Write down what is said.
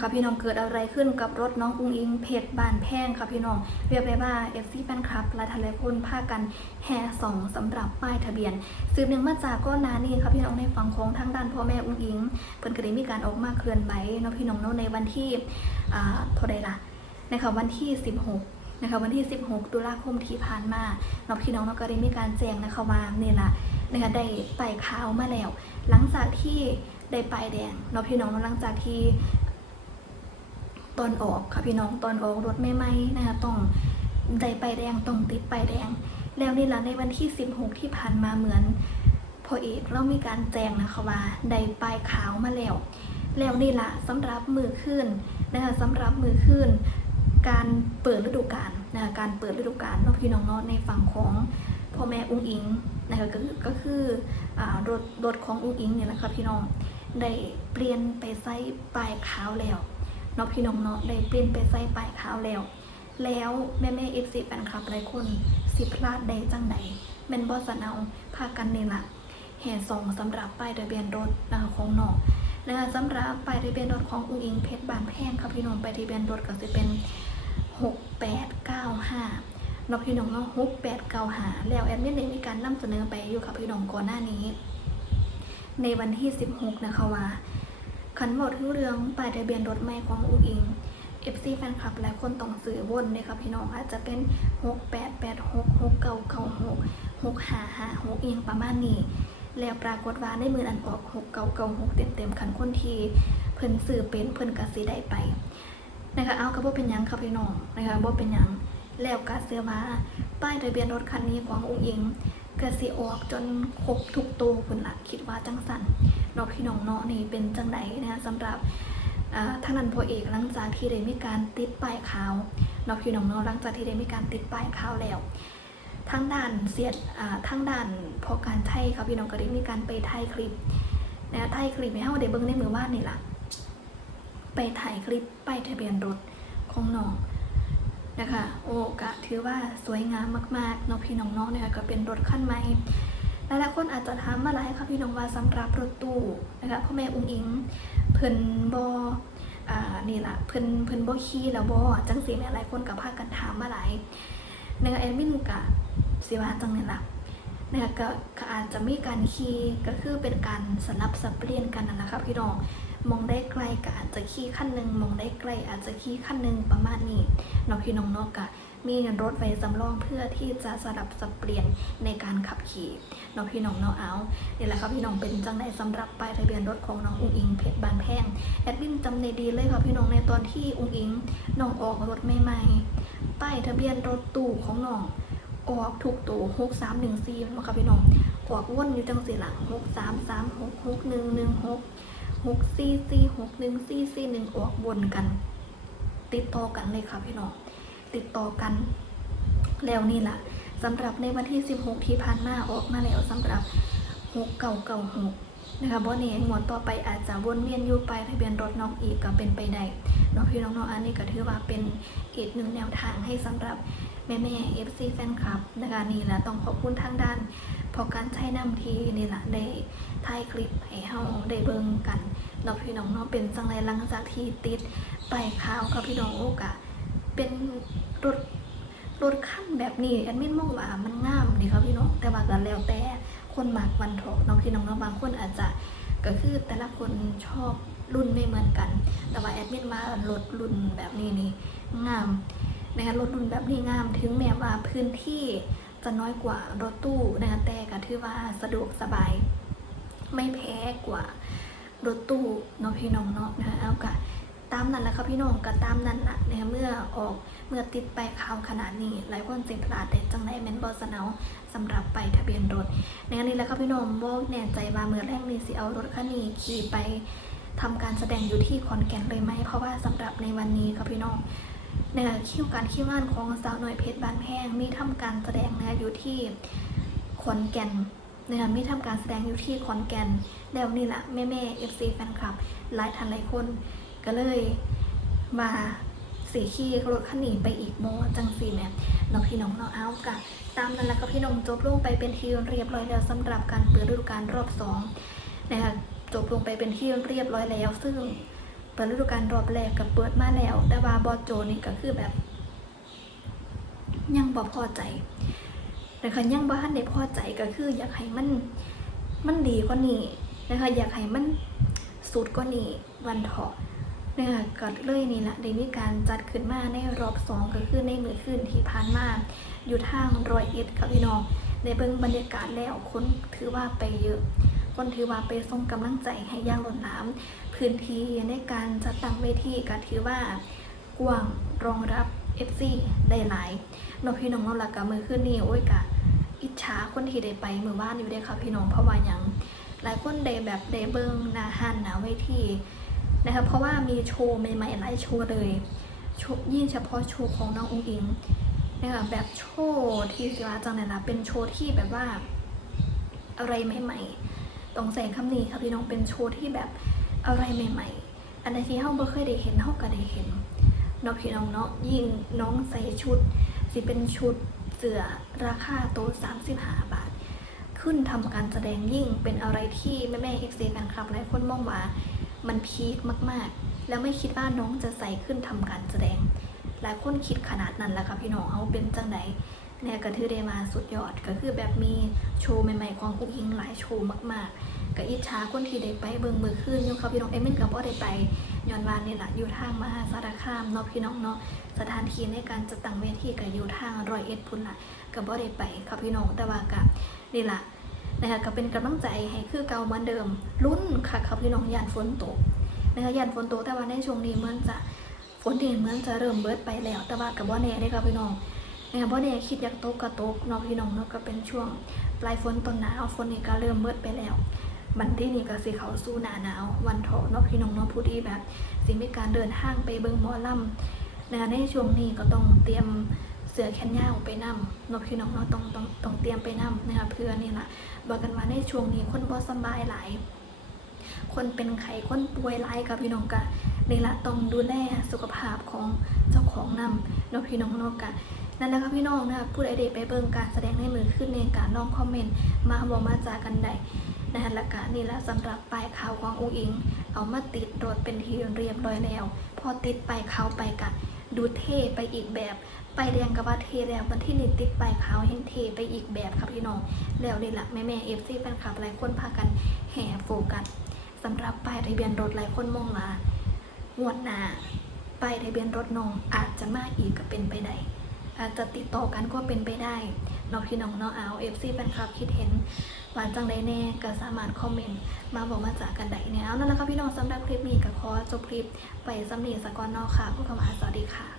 ค่ะพี่น้องเกิดอะไรขึ้นกับรถน้องอุ้งอิงเพจบานแพงค่ะพี่น้องเรียกไปว่าเอฟซีแฟนคลับและทะเลคนพากันแห่สองสำหรับป้ายทะเบียน สืบเนื่องมาจากก็นานี่ค่ะพี่น้องในฝั่งของทางด้านพ่อแม่อุ้งอิงเพิ่นก็ได้มีการออกมาเคลื่อนไหวเนาะพี่น้องเนาะในวันที่อ่าเท่าใดล่ะนะคะวันที่ 16นะคะวันที่ 16 ตุลาคมที่ผ่านมาเนาะพี่น้องเนาะก็ได้มีการแจ้งนะคะว่าเนี่ยล่ะนะคะได้ไปายข่าวมาแล้ว หลังจากที่ได้ป้ายแดงเนาะพี่น้องเนาะหลังจากที่ ตอนออกค่ะพี่น้องตอนออกรถไม่ไหมนะคะต้องได้ไปแดงต้องติดไปแดง แล้วนี่แหละในวันที่ 16 ที่ผ่านมาเหมือนพอเอกเรามีการแจ้งนะคะว่าได้ปลายขาวมาแล้ว แล้วนี่ละสำหรับมือขึ้นนะคะสำหรับมือขึ้น การเปิดฤดูกาลนะคะการเปิดฤดูกาลเนาะพี่น้องเนาะในฝั่งของพ่อแม่อุ้งอิงนะคะก็คือก็คืออรถรถของอุ้งอิงเนี่ยนะคะพี่น้องได้เปลี่ยนไปใส่ปลายขาวแล้ว เนาะพี่น้องเนาะได้เปลี่ยนไปใส่ปลายขาวแล้ว แล้วแม่แม่เอฟซีแฟนคลับหลายคนสิพลาดได้จังใดแม่นบอสนเอาพากันนี่ละแห่ซองสำหรับป้ายทะเบียนรถนะคะของน้องนะคะสำหรับป้ายทะเบียนรถของอุ้งอิงเพชรบานแพงค่ะพี่น้องป้ายทะเบียนรถก็จะเป็น 6895เนาะพี่น้องเนาะ6895แล้วแอดมินได้มีการนำเสนอไปอยู่ค่ะพี่น้องก่อนหน้านี้ ในวันที่ 16 นะคะว่า ขันบอกถึงเรื่องป้ายทะเบียนรถใหม่ของอุ้งอิง FC แฟนคลับหลายคนต้องซื้อวนเลยค่ะพี่น้องอาจจะเป็น6 8 8 6 6 9 9 6 6 5 5 6เอียงประมาณนี้ แล้วปรากฏว่าในมืออันออก6 9 9 6เต็มเต็มๆคันคนทีเพิ่นซื้อเป็นเพิ่นกระสิได้ไปนะคะเอากระบ่เป็นยังค่ะพี่น้องนะคะบ่เป็นยังแล้วกะเสื้อว่าป้ายทะเบียนรถคันนี้ของอุ้งอิง กสิออกจนครบทุกตัวพุ่นละคิดว่าจังสันเนาะพี่น้องเนาะนี่เป็นจังไดนะสำหรับท่านันพอเอกหลังจากที่ได้มีการติดป้ายขาวเนาะพี่น้องเนาะหลังจากที่ได้มีการติดป้ายขาวแล้วทางด้านเสียดอ่าทางด้านพอการไทยค่ะพี่น้องก็ได้มีการไปถ่ายคลิปนะถ่ายคลิปให้เฮาได้เบิ่งในมือว่านนี่ล่ะไปถ่ายคลิปป้ายทะเบียนรถของน้อง นะคะ โอ้กะถือว่าสวยงามมากๆเนาะพี่น้องเนะเนี่ยก็เป็นรถคันใหม่หลายๆคนอาจจะถามมาหลายค่ะพี่น้องว่าสำหรับรถตู้นะคะพ่อแม่อุ้งอิงเพิ่นบอ่านี่ละเพิ่นเพิ่นบ่ขี่แล้วบ่จังซี่แหม่หลายคนก็พากันถามมาหลายนะคะแอดมินก็สิว่าจังนี่ล่ะนะคะก็ก็อาจจะมีการขี่ก็คือเป็นการสลับสับเปลี่ยนกันนั่นแหละค่ะพี่น้อง มองได้ไกลก็อาจจะขี่ขั้นหนึ่งมองได้ไกลอาจจะขี่ขั้นหนึ่งประมาณนี้เนาะพี่น้องนาะก็มีรถไว้สำรองเพื่อที่จะสลับสับเปลี่ยนในการขับขี่น้องพี่น้องเนาะเอาเนี่แหละครับพี่น้องเป็นจังไดสำหรับป้ายทะเบียนรถของน้องอุ้งอิงเพชรบานแพงแอดมินจำในดีเลยค่ะพี่น้องในตอนที่อุ้งอิงน้องออกรถใหม่ๆป้ายทะเบียนรถตู้ของน้องออกถูกตู้หกสามหนึ่งสี่มาค่ะพี่น้องออกวนอยู่จังสี่หลังหกสามสามหกหกหนึ่งหนึ่งหก หกสี่สี่หกหนึ่งสี่สี่หนึ่งออกวนกัน ติดต่อกันเลยค่ะพี่น้องติดต่อกัน แล้วนี่แหละสำหรับในวันที่ 16 ที่ผ่านมาออกมาแล้วสำหรับ6996นะคะบ่แน่งวดต่อไปอาจจะวนเวียนอยู่ไปทะเบียนรถน้องอีกก็เป็นไปได้เน้องพี่น้องๆอันนี้ก็ถือว่าเป็นอีกหนึ่งแนวทางให้สำหรับแม่แม่ FC แฟนคลับนะคะนี่แหละต้องขอบคุณทางด้าน พอการใช้นำทีนี่แหละได้ถ่ายคลิปให้เฮาได้เบิ่งกันเนาะพี่น้องเนาะเป็นจังไรหลังจากที่ติดไปข่าวกับพี่น้องโอกะเป็นรถรถขั้นแบบนี้แอดมินมองว่ามันงามดีครับพี่น้องแต่ว่าก็แล้วแต่คนมากวันเถอะน้องพี่น้องเนาะบางคนอาจจะก็คือแต่ละคนชอบรุ่นไม่เหมือนกัน แต่ว่าแอดมินมารถรุ่นแบบนี้นี่งามนะคะรถรุ่นแบบนี้งามถึงแม้ว่าพื้นที่ จะน้อยกว่ารถตู้นะคะแต่ก็ถือว่าสะดวกสบาย ไม่แพ้กว่ารถตู้เนาะพี่น้องเนาะนะคะเอากะตามนั้นแหละครับพี่น้องก็ตามนั้นละนะเมื่อออกเมื่อติดไปข่าวขนาดนี้ หลายคนเจ็บพลาดแต่จังได้แม่นบอสนเอาสำหรับไปทะเบียนรถในอันนี้แล้วครับพี่น้องบอกแน่ใจว่าเมื่อแรกนี้สิเอารถคันนี้ขี่ไปทำการแสดงอยู่ที่ขอนแก่นเลยไหมเพราะว่าสำหรับในวันนี้ครับพี่น้อง ในคิวการคิวงานของสาวหน่อยเพชรบานแพงมีทำการแสดงนะอยู่ที่ขอนแก่นนะคะมีทำการแสดงอยู่ที่ขอนแก่นแล้วนี่แหละแม่แม่เอฟซีแฟนคลับหลายท่านหลายคน ก็เลยมาสีขี้รถคันหนีไปอีกโมจังสีแม่น้องพี่น้องเนาเอากะตามนั้นแล้วก็พี่น้องจบลงไปเป็นที่เรียบร้อยแล้วสำหรับการเปิดฤดูกาลรอบสองนะคะจบลงไปเป็นที่เรียบร้อยแล้วซึ่ง ปิดฤดูกาลรอบแรกกับเปิดมาแล้ว แต่ว่าบอโจนี่ก็คือแบบ ยังบ่พอใจ แต่คันยังบ่ทันได้พอใจก็คือ อยากให้มันมันดีกว่านี้นะคะอยากให้มันสุดกว่านี้วันเถาะนะคะก็เลยนี่แหละได้มีการจัดขึ้นมาในรอบสองก็คือในมือขึ้นที่ผ่านมาอยู่ทางรอยเอ็ดค่ะพี่น้องในเบิ่งบรรยากาศแล้วคนถือว่าไปเยอะ คนถือว่าไปส่งกำลังใจให้ย่างหล้นหลา พื้นที่ในการจัดตั้งเวทีก็ถือว่ากว้างรองรับ FC ได้หลายน้องพี่น้องเน้องหลักกับมือขึ้นนี่โอ้ยกะอิจฉาคนที่ได้ไปมือว่านอยู่ได้ค่ะพี่น้องเพราะว่ายังหลายคนได้แบบได้เบิ่งหนาหันหนาเวทีนะคะเพราะว่ามีโชว์ใหม่ๆหลายโชว์เลยยิ่งเฉพาะโชว์ของน้องอุ้งอิงนะคะแบบโชว์ที่สิว่าจังไหนล่ะเป็นโชว์ที่แบบว่า อะไรใหม่ๆต้องใส่คำนี้ค่ะพี่น้องเป็นโชว์ที่แบบ อะไรใหม่ๆอันไหนที่เฮาบ่เคยได้เห็นเฮาก็ได้เห็นเนาะพี่น้องเนาะยิ่งน้องใส่ชุด สิเป็นชุดเสือราคาโต๊ะ35 บาท ขึ้นทำการแสดงยิ่งเป็นอะไรที่แม่แม่เอฟซีแฟนคลับหลายคนมองว่ามันพีคมากๆ แล้วไม่คิดว่าน้องจะใส่ขึ้นทำการแสดง หลายคนคิดขนาดนั้นแหละค่ะพี่น้องเอาเป็นจังไหนเนี่ยก็ถือได้มาสุดยอดก็คือแบบมีโชว์ใหม่ๆของกุ้งอิงหลายโชว์มากๆ ก็อิจฉาคนที่ได้ไปเบิ่งมือขึ้นยู่ค่ะพี่น้องเอ็มมินกับบ่ได้ไปย้อนวานนี่แหละอยู่ทางมหาสารคามเนาะพี่น้องเนาะสถานที่ในการจัดตั้งเวทีกับอยู่ทางรอยเอ็ดพุ่นละกับบ่ได้ไปครับพี่น้องแต่ว่ากับนี่แหละนะคะก็เป็นกำลังใจให้คือเก่าเหมือนเดิมรุ่นค่ะครับพี่น้องยานฝนตกนะคะยานฝนตกแต่ว่าในช่วงนี้เหมือนจะฝนนี่เหมือนจะเริ่มเบิดไปแล้ว แต่ว่ากับบ่แน่เด้ครับพี่น้องนะคะบ่แน่คิดอยากตกก็ตกเนาะพี่น้องเนาะก็เป็นช่วงปลายฝนต้นหนาวฝนนี่ก็เริ่มเบิดไปแล้ว บันที่นี่ก็สิเขาสู้หนาหนาว วันเถาะเนาะพี่น้องเนาะผู้ที่แบบ สิมีการเดินทางไปเบิ่งหมอลำนะคะในช่วงนี้ก็ต้องเตรียมเสื้อแขนยาวไปนำนกพี่น้องเนาะต้องต้องต้องเตรียมไปนำนะคะเพื่อนี่ล่ะบอกกันว่าในช่วงนี้คนบ่สบายหลายคนเป็นไข้คนป่วยหลายกับพี่น้องกะนี่ละต้องดูแลสุขภาพของเจ้าของนำนกพี่น้องเนาะกะนั่นแหละครับพี่น้องนะคะผู้ใดเดไปเบิ่งการแสดงในมือขึ้นในการลองคอมเมนต์มาบอกมาจากันได้ นะคะและกะนี่แหละสำหรับป้ายข่าวของอุ้งอิง เอามาติดรถเป็นที่เรียบร้อยแล้ว พอติดป้ายข่าวไปกะดูเท่ไปอีกแบบไปแดงกับว่าเทแล้ววันที่นี่ติดไปขาวเห็นเทไปอีกแบบครับพี่น้องแล้วนี่แหละแม่แม่เอฟซีแฟนคลับหลายคนพากันแห่โฟกัสสำหรับป้ายทะเบียนรถหลายคนมองมางวดหน้าป้ายทะเบียนรถน้องอาจจะมาอีกก็เป็นไปได้อาจจะติดต่อกันก็เป็นไปได้ นองพี่น้องเนาะเอาเอฟซีแฟนคลับคิดเห็นหวานจังไดแน่ก็สามารถคอมเมนต์มาบอกมาจากกันได้เนี่ยเอานั่นแหละครับพี่น้องสำหรับคลิปนี้ก็ขอจบคลิปไปสำเนียงสกอนนอกค่ะผู้กำกับสวัสดีค่ะ